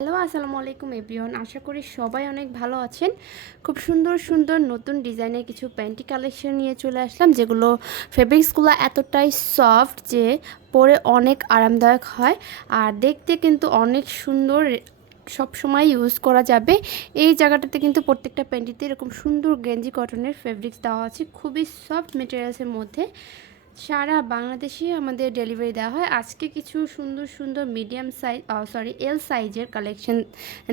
Hello আসসালামু আলাইকুম everyone. আশা করি সবাই অনেক ভালো আছেন। খুব সুন্দর সুন্দর নতুন ডিজাইনের কিছু প্যান্টি কালেকশন নিয়ে চলে আসলাম, যেগুলো ফেব্রিক্সগুলো এতটাই সফট যে পরে অনেক আরামদায়ক হয়। আর দেখতে কিন্তু অনেক সুন্দর, সব সময় ইউজ করা যাবে। এই জায়গাটাতে কিন্তু প্রত্যেকটা প্যান্টিতে এরকম সুন্দর গেঞ্জি কটনের ফেব্রিক্স দেওয়া আছে। খুবই সফট মেটেরিয়ালসের মধ্যে। সারা বাংলাদেশে আমাদের ডেলিভারি দেওয়া হয়। আজকে কিছু সুন্দর সুন্দর মিডিয়াম সাইজ সরি এল সাইজের কালেকশন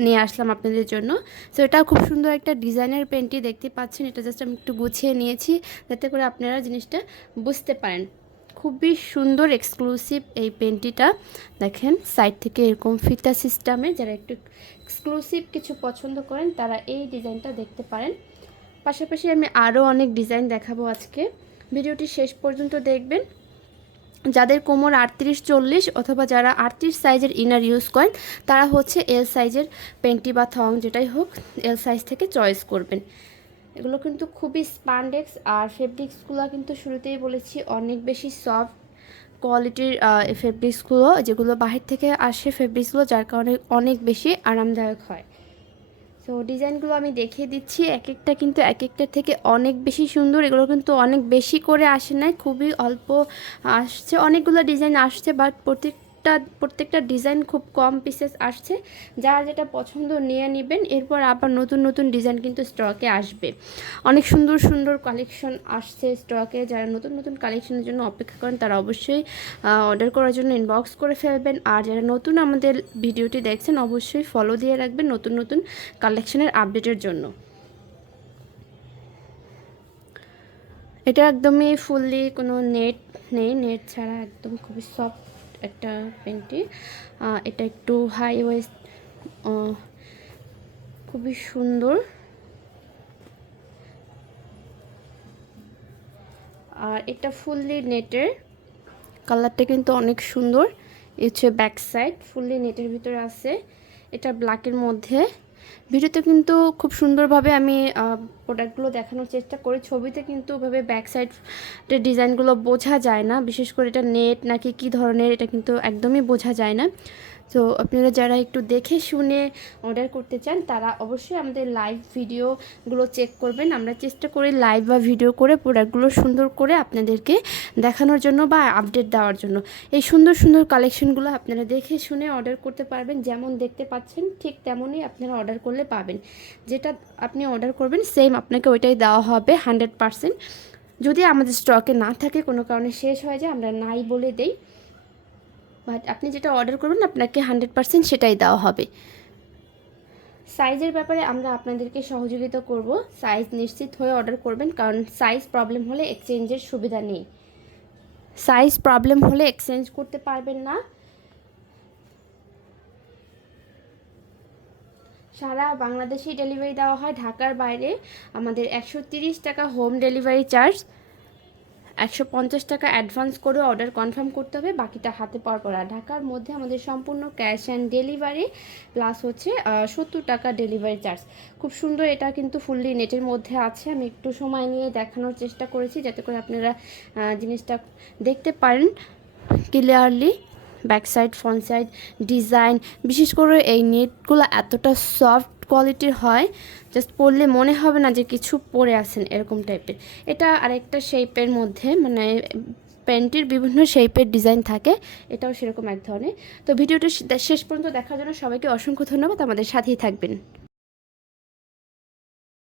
নিয়ে আসলাম আপনাদের জন্য। সো এটা খুব সুন্দর একটা ডিজাইনের পেন্টি দেখতে পাচ্ছেন। এটা জাস্ট আমি একটু গুছিয়ে নিয়েছি যাতে করে আপনারা জিনিসটা বুঝতে পারেন। খুবই সুন্দর এক্সক্লুসিভ এই পেন্টিটা দেখেন সাইড থেকে এরকম ফিতা সিস্টেমে যারা একটু এক্সক্লুসিভ কিছু পছন্দ করেন, তারা এই ডিজাইনটা দেখতে পারেন। পাশাপাশি আমি আরও অনেক ডিজাইন দেখাবো আজকে। ভিডিওটি শেষ পর্যন্ত দেখবেন। যাদের কোমর আটত্রিশ চল্লিশ অথবা যারা আটত্রিশ সাইজের ইনার ইউজ করেন, তারা হচ্ছে এল সাইজের পেন্টি বা থং যেটাই হোক এল সাইজ থেকে চয়েস করবেন। এগুলো কিন্তু খুবই স্পান্ডেক্স আর ফেব্রিক্সগুলো কিন্তু শুরুতেই বলেছি, অনেক বেশি সফট কোয়ালিটির ফেব্রিক্সগুলো যেগুলো বাহির থেকে আসে ফেব্রিক্সগুলো যার কারণে অনেক বেশি আরামদায়ক হয়। সো ডিজাইনগুলো আমি দেখিয়ে দিচ্ছি। এক একটা কিন্তু এক একটা থেকে অনেক বেশি সুন্দর। এগুলো কিন্তু অনেক বেশি করে আসে নাই। খুবই অল্প আসছে। অনেকগুলো ডিজাইন আসছে বাট প্রত্যেকটা প্রত্যেকটা ডিজাইন খুব কম পিসেস আসছে। যার যেটা পছন্দ নিয়ে নেবেন, এরপর আবার নতুন নতুন ডিজাইন কিন্তু স্টকে আসবে। অনেক সুন্দর সুন্দর কালেকশন আসছে স্টকে যারা নতুন নতুন কালেকশনের জন্য অপেক্ষা করেন, তারা অবশ্যই অর্ডার করার জন্য ইনবক্স করে ফেলবেন। আর যারা নতুন আমাদের ভিডিওটি দেখছেন, অবশ্যই ফলো দিয়ে রাখবেন নতুন নতুন কালেকশনের আপডেটের জন্য। এটা একদমই ফুললি কোনো নেট নেই। নেট ছাড়া একদম খুবই সফট একটা প্যান্টি এটা একটু হাই ওয়েস্ট খুবই সুন্দর। আর এটা ফুললি নেটের কালারটা কিন্তু অনেক সুন্দর। এই হচ্ছে ব্যাক সাইড ফুললি নেটের ভিতরে আছে। এটা ব্ল্যাকের মধ্যে। ভিডিওতে কিন্তু খুব সুন্দরভাবে আমি প্রোডাক্টগুলো দেখানোর চেষ্টা করি। ছবিতে কিন্তু ওভাবে ব্যাক সাইডের ডিজাইনগুলো বোঝা যায় না। বিশেষ করে এটা নেট নাকি কি ধরনের, এটা কিন্তু একদমই বোঝা যায় না। তো আপনারা যারা একটু দেখে শুনে অর্ডার করতে চান, তারা অবশ্যই আমাদের লাইভ ভিডিওগুলো চেক করবেন। আমরা চেষ্টা করি লাইভ বা ভিডিও করে প্রোডাক্টগুলো সুন্দর করে আপনাদেরকে দেখানোর জন্য বা আপডেট দেওয়ার জন্য। এই সুন্দর সুন্দর কালেকশনগুলো আপনারা দেখে শুনে অর্ডার করতে পারবেন। যেমন দেখতে পাচ্ছেন, ঠিক তেমনই আপনারা অর্ডার করলে পাবেন। যেটা আপনি অর্ডার করবেন সেম আপনাকে ওইটাই দেওয়া হবে হান্ড্রেড পারসেন্ট যদি আমাদের স্টকে না থাকে, কোনো কারণে শেষ হয়ে যায়, আমরা নাই বলে দেই। আপনি যেটা অর্ডার করবেন, আপনাকে হান্ড্রেড পারসেন্ট সেটাই দেওয়া হবে। সাইজের ব্যাপারে আমরা আপনাদেরকে সহযোগিতা করব। সাইজ নিশ্চিত হয়ে অর্ডার করবেন, কারণ সাইজ প্রবলেম হলে এক্সচেঞ্জের সুবিধা নেই। সাইজ প্রবলেম হলে এক্সচেঞ্জ করতে পারবেন না। সারা বাংলাদেশেই ডেলিভারি দেওয়া হয়, ঢাকার বাইরে। আমাদের একশো টাকা হোম ডেলিভারি চার্জ একশো পঞ্চাশ টাকা অ্যাডভান্স করে অর্ডার কনফার্ম করতে হবে, বাকিটা হাতে পাওয়ার পর। ঢাকার মধ্যে আমাদের সম্পূর্ণ ক্যাশ অ্যান্ড ডেলিভারি, প্লাস হচ্ছে সত্তর টাকা ডেলিভারি চার্জ। খুব সুন্দর এটা কিন্তু ফুললি নেটের মধ্যে আছে। আমি একটু সময় নিয়ে দেখানোর চেষ্টা করেছি যাতে করে আপনারা জিনিসটা দেখতে পারেন clearly back side front side design বিশেষ করে এই নেটগুলো এতটা সফট কোয়ালিটির হয় জাস্ট পরলে মনে হবে না যে কিছু পরে আছেন এরকম টাইপের এটা আরেকটা শেপের মধ্যে মানে প্যান্টির বিভিন্ন শেপের ডিজাইন থাকে, এটাও সেরকম এক ধরনের। তো ভিডিওটা শেষ পর্যন্ত দেখার জন্য সবাইকে অসংখ্য ধন্যবাদ। আমাদের সাথেই থাকবেন।